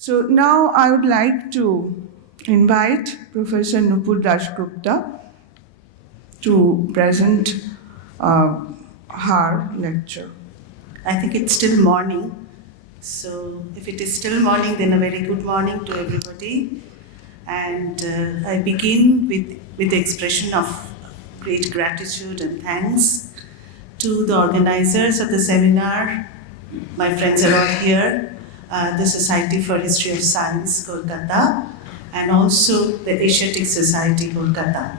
So now I would like to invite Professor Nupur Dasgupta to present her lecture. I think it's still morning. So if it is still morning, then a very good morning to everybody. And I begin with the expression of great gratitude and thanks to the organizers of the seminar. My friends are all here, the Society for History of Science, Kolkata, and also the Asiatic Society, Kolkata.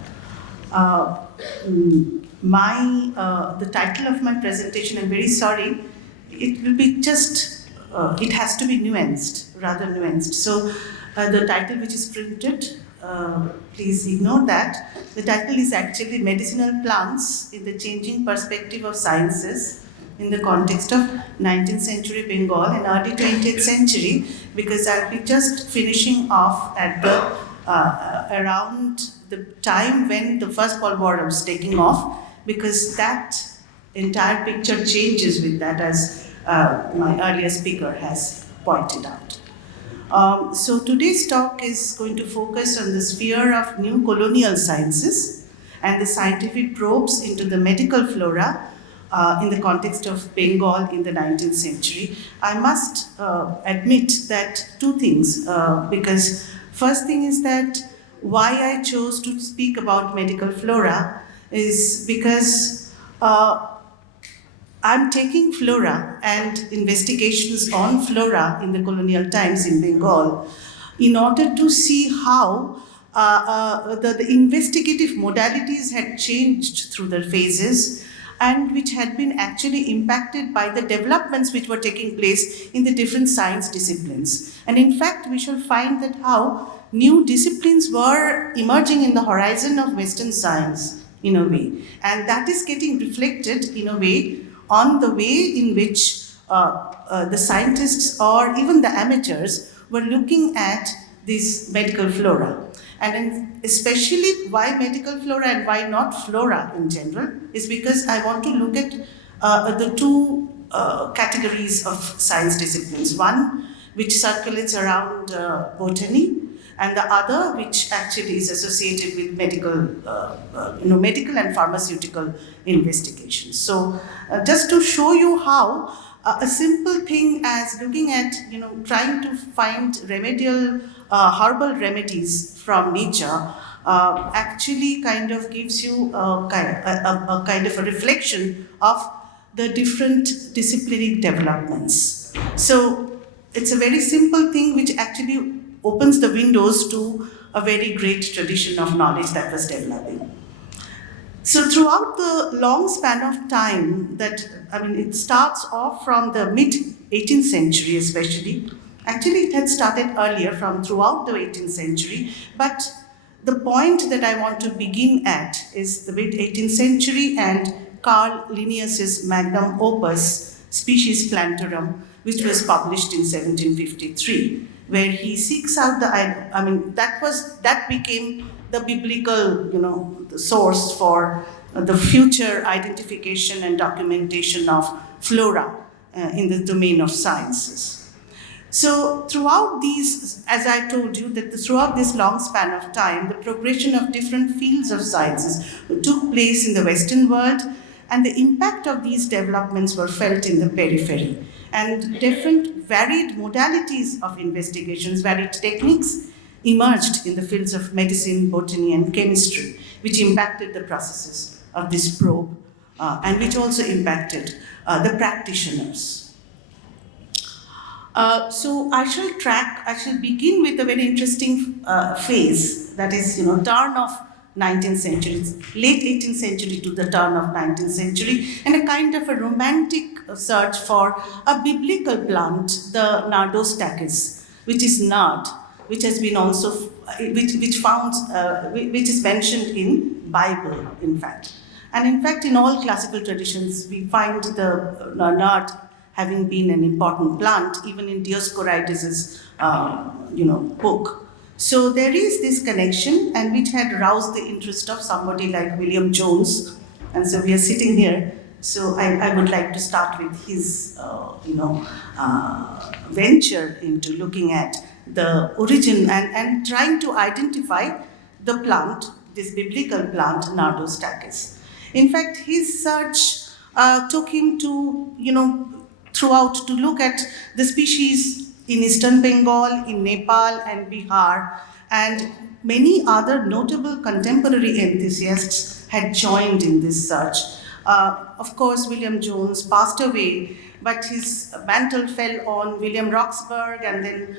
The title of my presentation, I'm very sorry, it will be just, it has to be rather nuanced. So the title which is printed, please ignore that. The title is actually Medicinal Plants in the Changing Perspective of Sciences in the context of 19th century Bengal and early 20th century, because I'll be just finishing off at the around the time when the First World War was taking off, because that entire picture changes with that, as my earlier speaker has pointed out. So today's talk is going to focus on the sphere of new colonial sciences and the scientific probes into the medical flora in the context of Bengal in the 19th century. I must admit that two things, because first thing is that why I chose to speak about medical flora is because I'm taking flora and investigations on flora in the colonial times in Bengal in order to see how the investigative modalities had changed through the phases and which had been actually impacted by the developments which were taking place in the different science disciplines. And in fact, we shall find that how new disciplines were emerging in the horizon of Western science in a way. And that is getting reflected in a way on the way in which the scientists or even the amateurs were looking at this medical flora. And especially why medical flora and why not flora in general is because I want to look at the two categories of science disciplines. One which circulates around botany, and the other which actually is associated with medical and pharmaceutical investigations. So just to show you how a simple thing as looking at, trying to find remedial herbal remedies from nature actually kind of gives you a kind of a reflection of the different disciplinary developments. So it's a very simple thing which actually opens the windows to a very great tradition of knowledge that was developing. So throughout the long span of time it starts off from the mid-18th century especially. Actually, it had started earlier from throughout the 18th century, but the point that I want to begin at is the mid-18th century and Carl Linnaeus's magnum opus, Species Plantarum, which was published in 1753, where he seeks out that became the biblical, the source for the future identification and documentation of flora in the domain of sciences. So throughout these, as I told you, throughout this long span of time, the progression of different fields of sciences took place in the Western world, and the impact of these developments were felt in the periphery. And different varied modalities of investigations, varied techniques emerged in the fields of medicine, botany, and chemistry, which impacted the processes of this probe and which also impacted the practitioners. So I shall begin with a very interesting phase, that is, turn of 19th century, late 18th century to the turn of 19th century, and a kind of a romantic search for a biblical plant, the Nardus stachys, which is nard, which has been also, which is mentioned in Bible, in fact. And in fact, in all classical traditions, we find the nard having been an important plant, even in Dioscorides' book. So there is this connection, and which had roused the interest of somebody like William Jones. And so we are sitting here So I would like to start with his, venture into looking at the origin and trying to identify the plant, this biblical plant, Nardus stachys. In fact, his search took him to, throughout to look at the species in eastern Bengal, in Nepal and Bihar, and many other notable contemporary enthusiasts had joined in this search. Of course, William Jones passed away, but his mantle fell on William Roxburgh, and then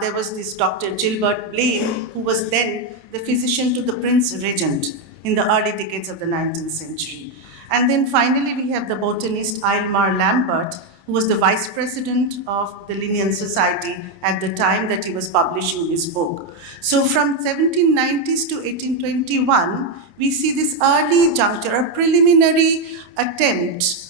there was this Dr. Gilbert Blaine, who was then the physician to the Prince Regent in the early decades of the 19th century. And then finally, we have the botanist Aylmer Lambert, who was the vice president of the Linnean Society at the time that he was publishing his book. So from 1790s to 1821, we see this early juncture, a preliminary attempt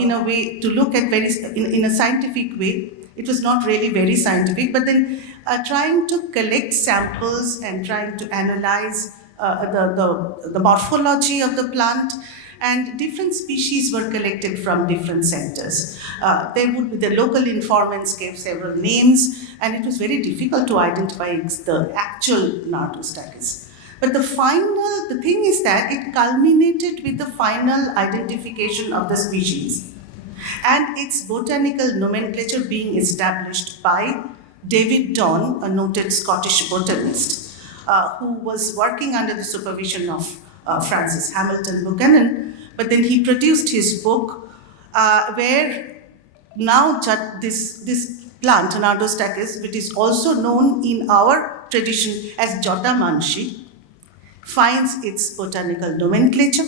in a way to look at in a scientific way. It was not really very scientific, but then trying to collect samples and trying to analyze the morphology of the plant, and different species were collected from different centers. The local informants gave several names, and it was very difficult to identify the actual Nardus stachys. But the thing is that it culminated with the final identification of the species and its botanical nomenclature being established by David Donne, a noted Scottish botanist, who was working under the supervision of Francis Hamilton Buchanan. But then he produced his book, where now this plant, Nardus stachys, which is also known in our tradition as Jatamanshi, finds its botanical nomenclature.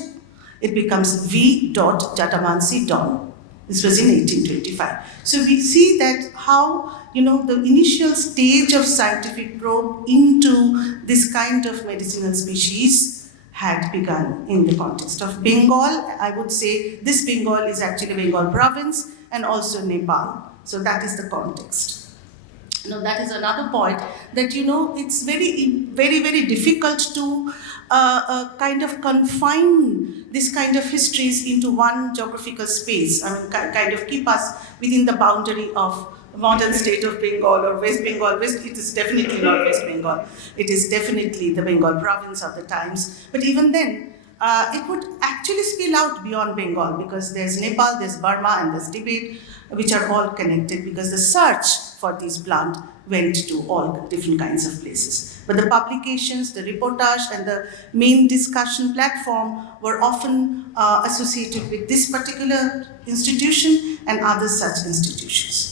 It becomes V. Jatamansi Don. This was in 1825. So we see that how, the initial stage of scientific probe into this kind of medicinal species had begun in the context of Bengal. I would say this Bengal is actually Bengal province and also Nepal. So that is the context. That is another point that, it's very, very, very difficult to kind of confine this kind of histories into one geographical space. Kind of keep us within the boundary of modern state of Bengal or West Bengal. It is definitely not West Bengal. It is definitely the Bengal province of the times. But even then, it would actually spill out beyond Bengal, because there's Nepal, there's Burma, and there's Tibet, which are all connected, because the search for this plant went to all different kinds of places. But the publications, the reportage, and the main discussion platform were often associated with this particular institution and other such institutions.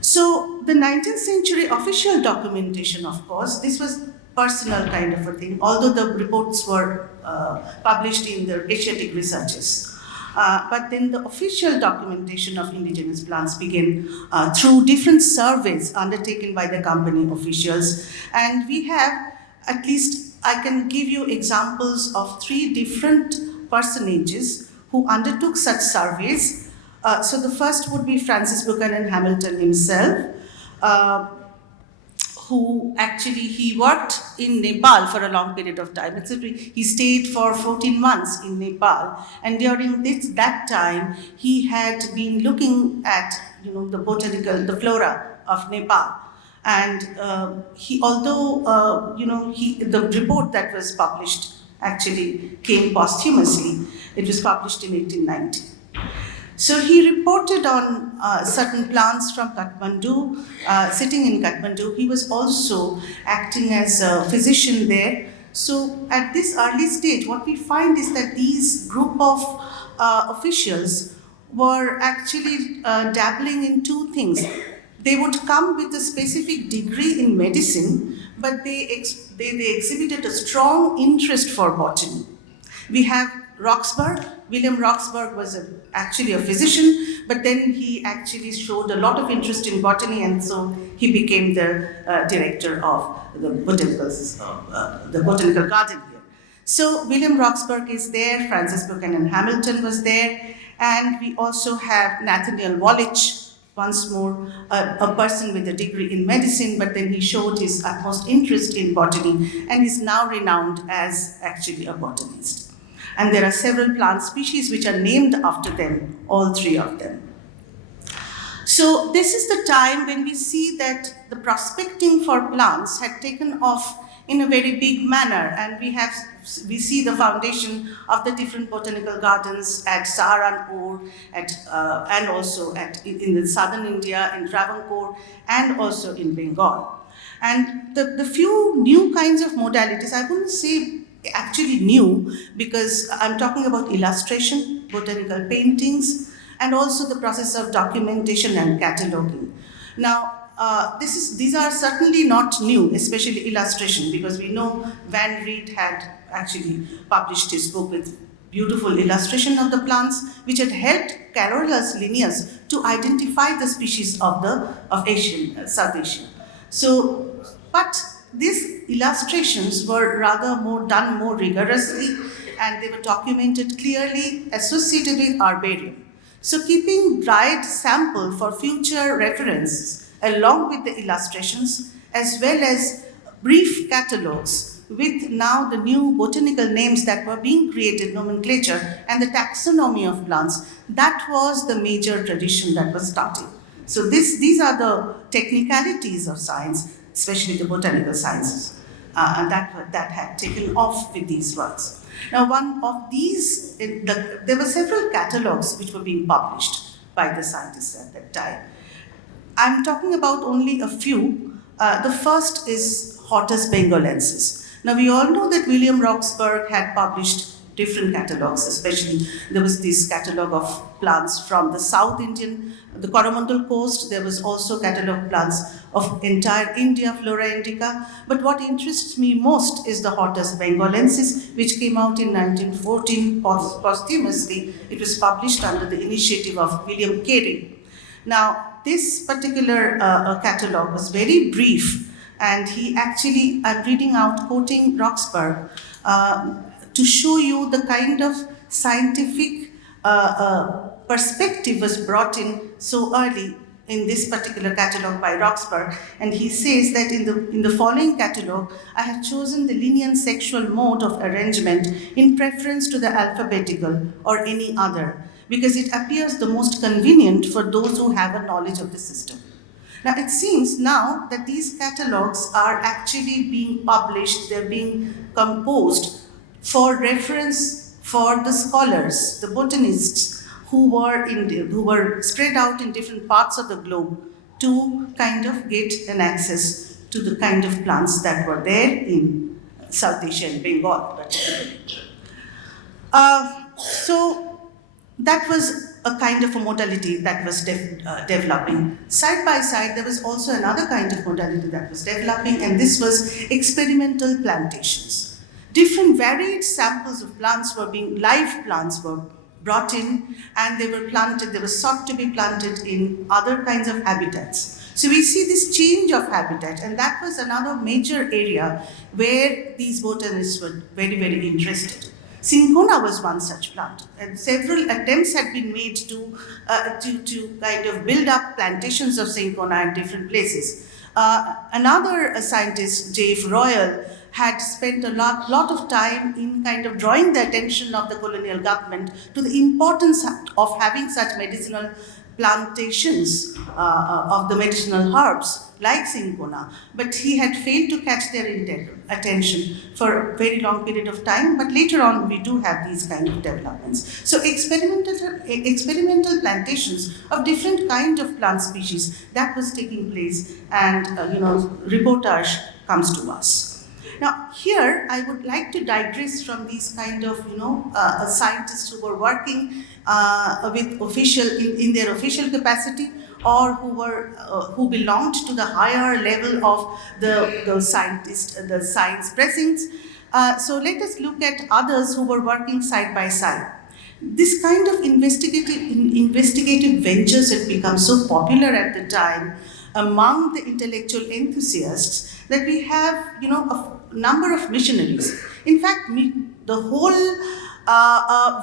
So the 19th century official documentation, of course, this was personal kind of a thing, although the reports were published in the Asiatic Researches. But then the official documentation of indigenous plants began through different surveys undertaken by the company officials. And we have, at least I can give you examples of 3 different personages who undertook such surveys. So the first would be Francis Buchanan Hamilton himself, who actually, he worked in Nepal for a long period of time. He stayed for 14 months in Nepal, and during that time, he had been looking at, the flora of Nepal. And the report that was published actually came posthumously. It was published in 1890. So he reported on certain plants from Kathmandu, sitting in Kathmandu. He was also acting as a physician there. So at this early stage, what we find is that these group of officials were actually dabbling in 2 things. They would come with a specific degree in medicine, but they exhibited a strong interest for botany. We have Roxburgh. William Roxburgh was actually a physician, but then he actually showed a lot of interest in botany, and so he became the director of the botanical garden here. So William Roxburgh is there, Francis Buchanan Hamilton was there, and we also have Nathaniel Wallich, once more a person with a degree in medicine, but then he showed his utmost interest in botany and is now renowned as actually a botanist. And there are several plant species which are named after them, all three of them. So this is the time when we see that the prospecting for plants had taken off in a very big manner, and we see the foundation of the different botanical gardens at Saharanpur, and also in the southern India, in Travancore, and also in Bengal. And the few new kinds of modalities, I wouldn't say actually new, because I'm talking about illustration, botanical paintings, and also the process of documentation and cataloging. Now, these are certainly not new, especially illustration, because we know Van Reed had actually published his book with beautiful illustration of the plants, which had helped Carolus Linnaeus to identify the species of South Asia. So, but these illustrations were rather done more rigorously, and they were documented clearly associated with herbarium. So keeping dried sample for future references along with the illustrations, as well as brief catalogues with now the new botanical names that were being created, nomenclature, and the taxonomy of plants, that was the major tradition that was starting. So these are the technicalities of science, especially the botanical sciences, and that had taken off with these works. Now, one of these, there were several catalogues which were being published by the scientists at that time. I'm talking about only a few. The first is Hortus bengalensis. Now, we all know that William Roxburgh had published different catalogues, especially there was this catalogue of plants from the South Indian, the Coromandel coast. There was also catalogue plants of entire India, flora indica. But what interests me most is the Hortus bengalensis, which came out in 1914 posthumously. It was published under the initiative of William Carey. Now, this particular catalogue was very brief, and he actually, I'm reading out, quoting Roxburgh, to show you the kind of scientific perspective was brought in so early in this particular catalogue by Roxburgh. And he says that in the following catalogue, I have chosen the Linnean sexual mode of arrangement in preference to the alphabetical or any other, because it appears the most convenient for those who have a knowledge of the system. Now, it seems now that these catalogues are actually being published, they're being composed for reference for the scholars, the botanists who were spread out in different parts of the globe to kind of get an access to the kind of plants that were there in South Asia and Bengal particularly. So that was a kind of a modality that was developing. Side by side, there was also another kind of modality that was developing, and this was experimental plantations. Different varied samples of plants live plants were brought in, and they were planted, they were sought to be planted in other kinds of habitats. So we see this change of habitat, and that was another major area where these botanists were very, very interested. Cinchona was one such plant, and several attempts had been made to kind of build up plantations of cinchona in different places. Another scientist, J.F. Royal, had spent a lot of time in kind of drawing the attention of the colonial government to the importance of having such medicinal plantations of the medicinal herbs like cinchona, but he had failed to catch their attention for a very long period of time. But later on, we do have these kind of developments. So experimental plantations of different kind of plant species, that was taking place, and reportage comes to us. Now, here I would like to digress from these kind of scientists who were working in their official capacity, or who belonged to the higher level of the science pressings. So let us look at others who were working side by side. This kind of investigative ventures had become so popular at the time among the intellectual enthusiasts that we have, a number of missionaries. In fact, the whole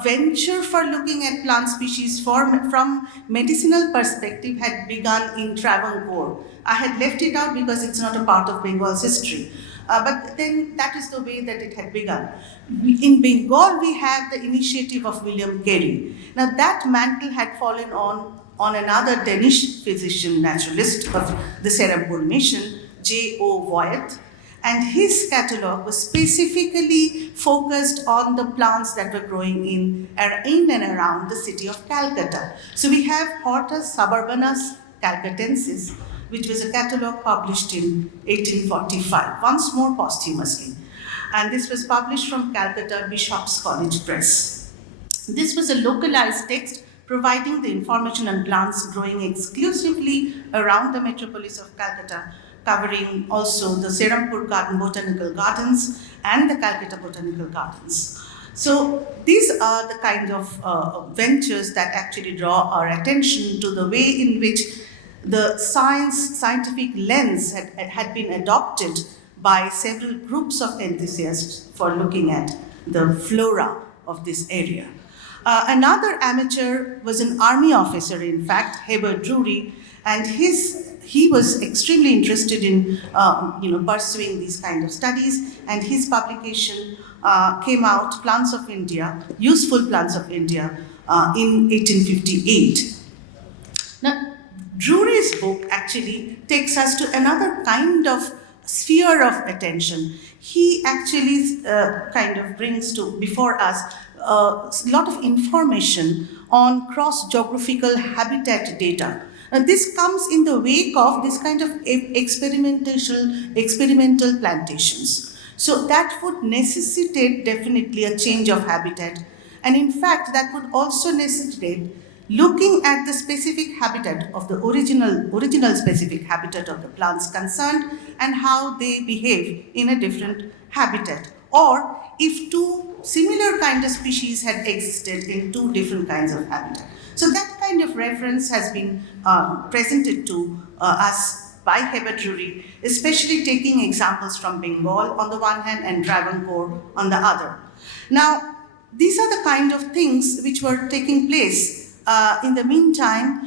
venture for looking at plant species from medicinal perspective had begun in Travancore. I had left it out because it's not a part of Bengal's history. But then that is the way that it had begun. In Bengal, we have the initiative of William Carey. Now, that mantle had fallen on another Danish physician naturalist of the Serampur nation, J.O. Voigt, and his catalogue was specifically focused on the plants that were growing in and around the city of Calcutta. So we have Hortus suburbanus calcuttensis, which was a catalogue published in 1845, once more posthumously. And this was published from Calcutta Bishop's College Press. This was a localized text providing the information on plants growing exclusively around the metropolis of Calcutta, covering also the Serampur Garden Botanical Gardens and the Calcutta Botanical Gardens. So these are the kind of ventures that actually draw our attention to the way in which the scientific lens had been adopted by several groups of enthusiasts for looking at the flora of this area. Another amateur was an army officer, in fact, Heber Drury, and he was extremely interested in pursuing these kind of studies, and his publication came out, Plants of India, Useful Plants of India, in 1858. Now, Drury's book actually takes us to another kind of sphere of attention. He actually kind of brings to before us a lot of information on cross-geographical habitat data. This comes in the wake of this kind of experimental plantations. So that would necessitate definitely a change of habitat. And in fact, that would also necessitate looking at the specific habitat of the original specific habitat of the plants concerned and how they behave in a different habitat. Or if two similar kind of species had existed in two different kinds of habitat. So that kind of reference has been presented to us by Heber Drury, especially taking examples from Bengal on the one hand and Travancore on the other. Now, these are the kind of things which were taking place in the meantime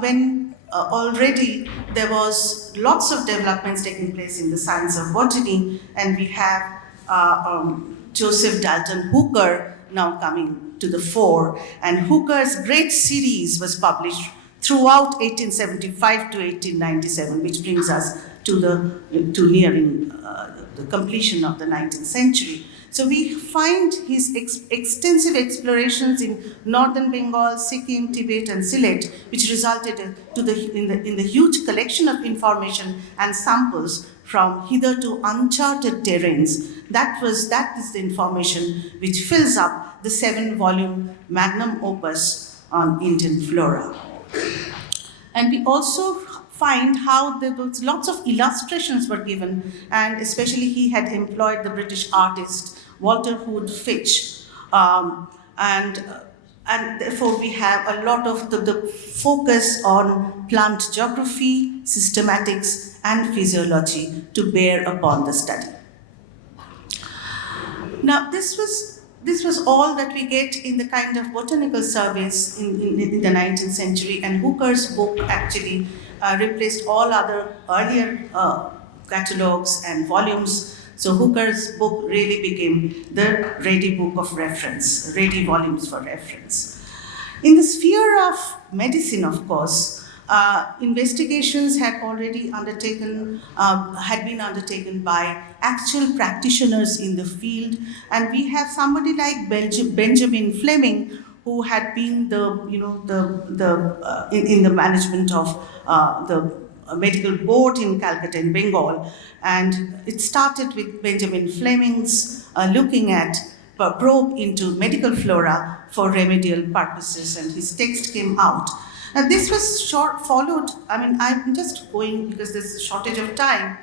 when already there was lots of developments taking place in the science of botany, and we have Joseph Dalton Hooker now coming to the fore, and Hooker's great series was published throughout 1875 to 1897, which brings us to nearing the completion of the 19th century. So we find his extensive explorations in northern Bengal, Sikkim, Tibet, and Sylhet, which resulted in the huge collection of information and samples from hitherto uncharted terrains. That is the information which fills up the 7-volume magnum opus on Indian flora. And we also find how there was lots of illustrations were given, and especially he had employed the British artist Walter Hood Fitch, and therefore we have a lot of the focus on plant geography, systematics, and physiology to bear upon the study. Now, this was all that we get in the kind of botanical surveys in the 19th century, and Hooker's book actually replaced all other earlier catalogues and volumes. So Hooker's book really became the ready book of reference, ready volumes for reference. In the sphere of medicine, of course, investigations had been undertaken by actual practitioners in the field, and we have somebody like Benjamin Fleming, who had been in the management of the medical board in Calcutta in Bengal, and it started with Benjamin Fleming's looking at a probe into medical flora for remedial purposes, and his text came out. Now this was followed, I'm just going because there's a shortage of time.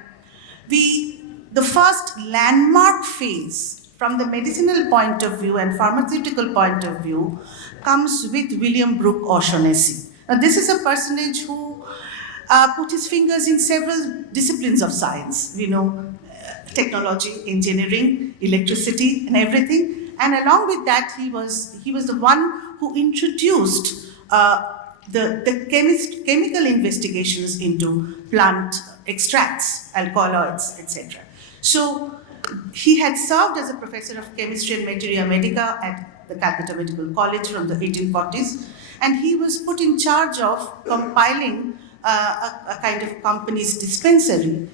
The first landmark phase from the medicinal point of view and pharmaceutical point of view comes with William Brooke O'Shaughnessy. Now this is a personage who put his fingers in several disciplines of science, technology, engineering, electricity, and everything. And along with that, he was the one who introduced the chemical investigations into plant extracts, alkaloids, etc. So he had served as a professor of chemistry and materia medica at the Calcutta Medical College from the 1840s, and he was put in charge of compiling a kind of company's dispensary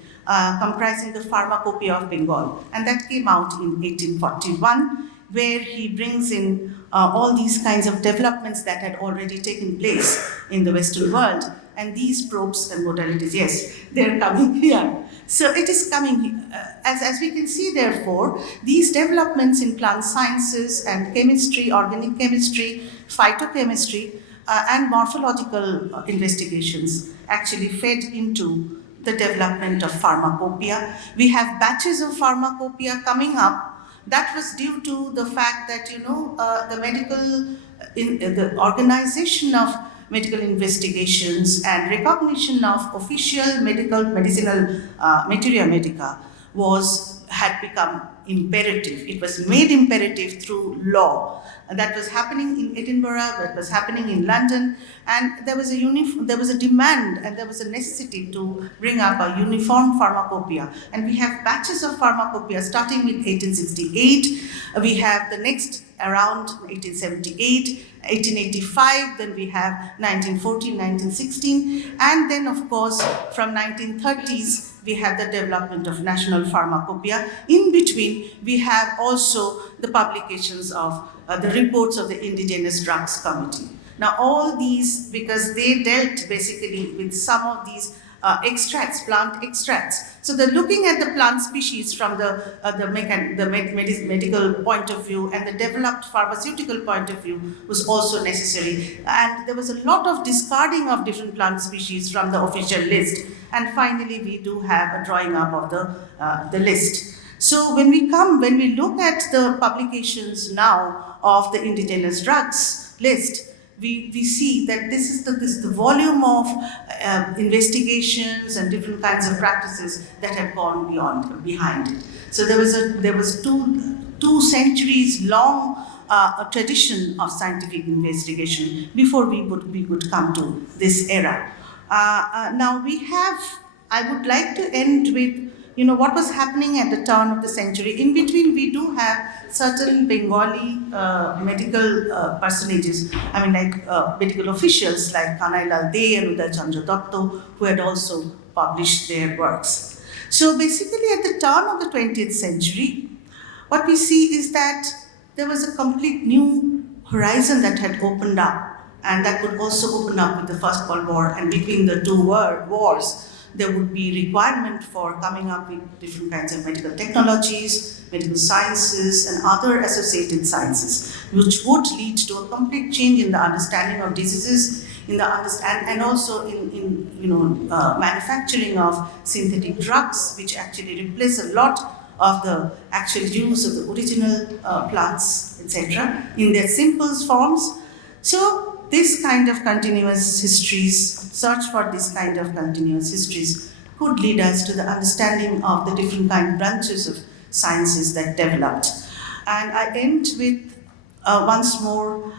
comprising the Pharmacopoeia of Bengal, and that came out in 1841, where he brings in all these kinds of developments that had already taken place in the Western world, and these probes and modalities, yes, they're coming here. So it is coming, as we can see, therefore, these developments in plant sciences and chemistry, organic chemistry, phytochemistry, and morphological investigations actually fed into the development of pharmacopoeia. We have batches of pharmacopoeia coming up. That was due to the fact that, the organization of medical investigations and recognition of official medicinal materia medica had become imperative. It was made imperative through law. And that was happening in Edinburgh, that was happening in London, and there was a demand and there was a necessity to bring up a uniform pharmacopoeia. And we have batches of pharmacopoeia starting with 1868. We have the next around 1878, 1885, then we have 1914, 1916, and then of course from 1930s we have the development of national pharmacopoeia. In between, we have also the publications of the reports of the Indigenous Drugs Committee. Now all these, because they dealt basically with some of these extracts, plant extracts. So they're looking at the plant species from the medical point of view, and the developed pharmaceutical point of view was also necessary. And there was a lot of discarding of different plant species from the official list. And finally, we do have a drawing up of the list. So when we look at the publications now of the indigenous drugs list, we see that this is the volume of investigations and different kinds of practices that have gone behind it. So there was two centuries long a tradition of scientific investigation before we could come to this era. Now I would like to end with what was happening at the turn of the century. In between, we do have certain Bengali medical personages, medical officials like Kanailal De and Uday Chandra Datta, who had also published their works. So basically, at the turn of the 20th century, what we see is that there was a complete new horizon that had opened up, and that would also open up with the First World War, and between the two wars, there would be requirement for coming up with different kinds of medical technologies, medical sciences, and other associated sciences, which would lead to a complete change in the understanding of diseases, and also in manufacturing of synthetic drugs, which actually replace a lot of the actual use of the original plants, etc., in their simple forms. So this kind of continuous histories, search for this kind of continuous histories could lead us to the understanding of the different branches of sciences that developed. And I end with once more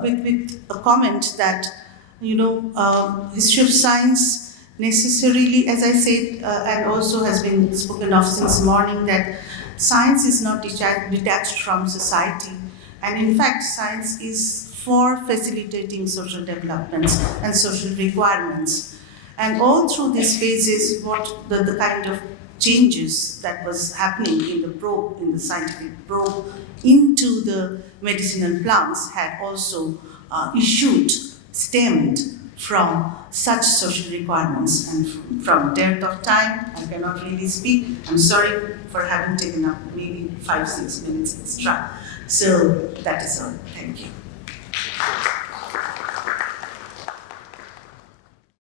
with a comment that history of science necessarily, as I said, and also has been spoken of since morning, that science is not detached from society, and in fact science is for facilitating social developments and social requirements. And all through these phases, what the kind of changes that was happening in the scientific probe into the medicinal plants had also stemmed from such social requirements. And from dearth of time, I cannot really speak. I'm sorry for having taken up maybe 5-6 minutes extra. So that is all. Thank you.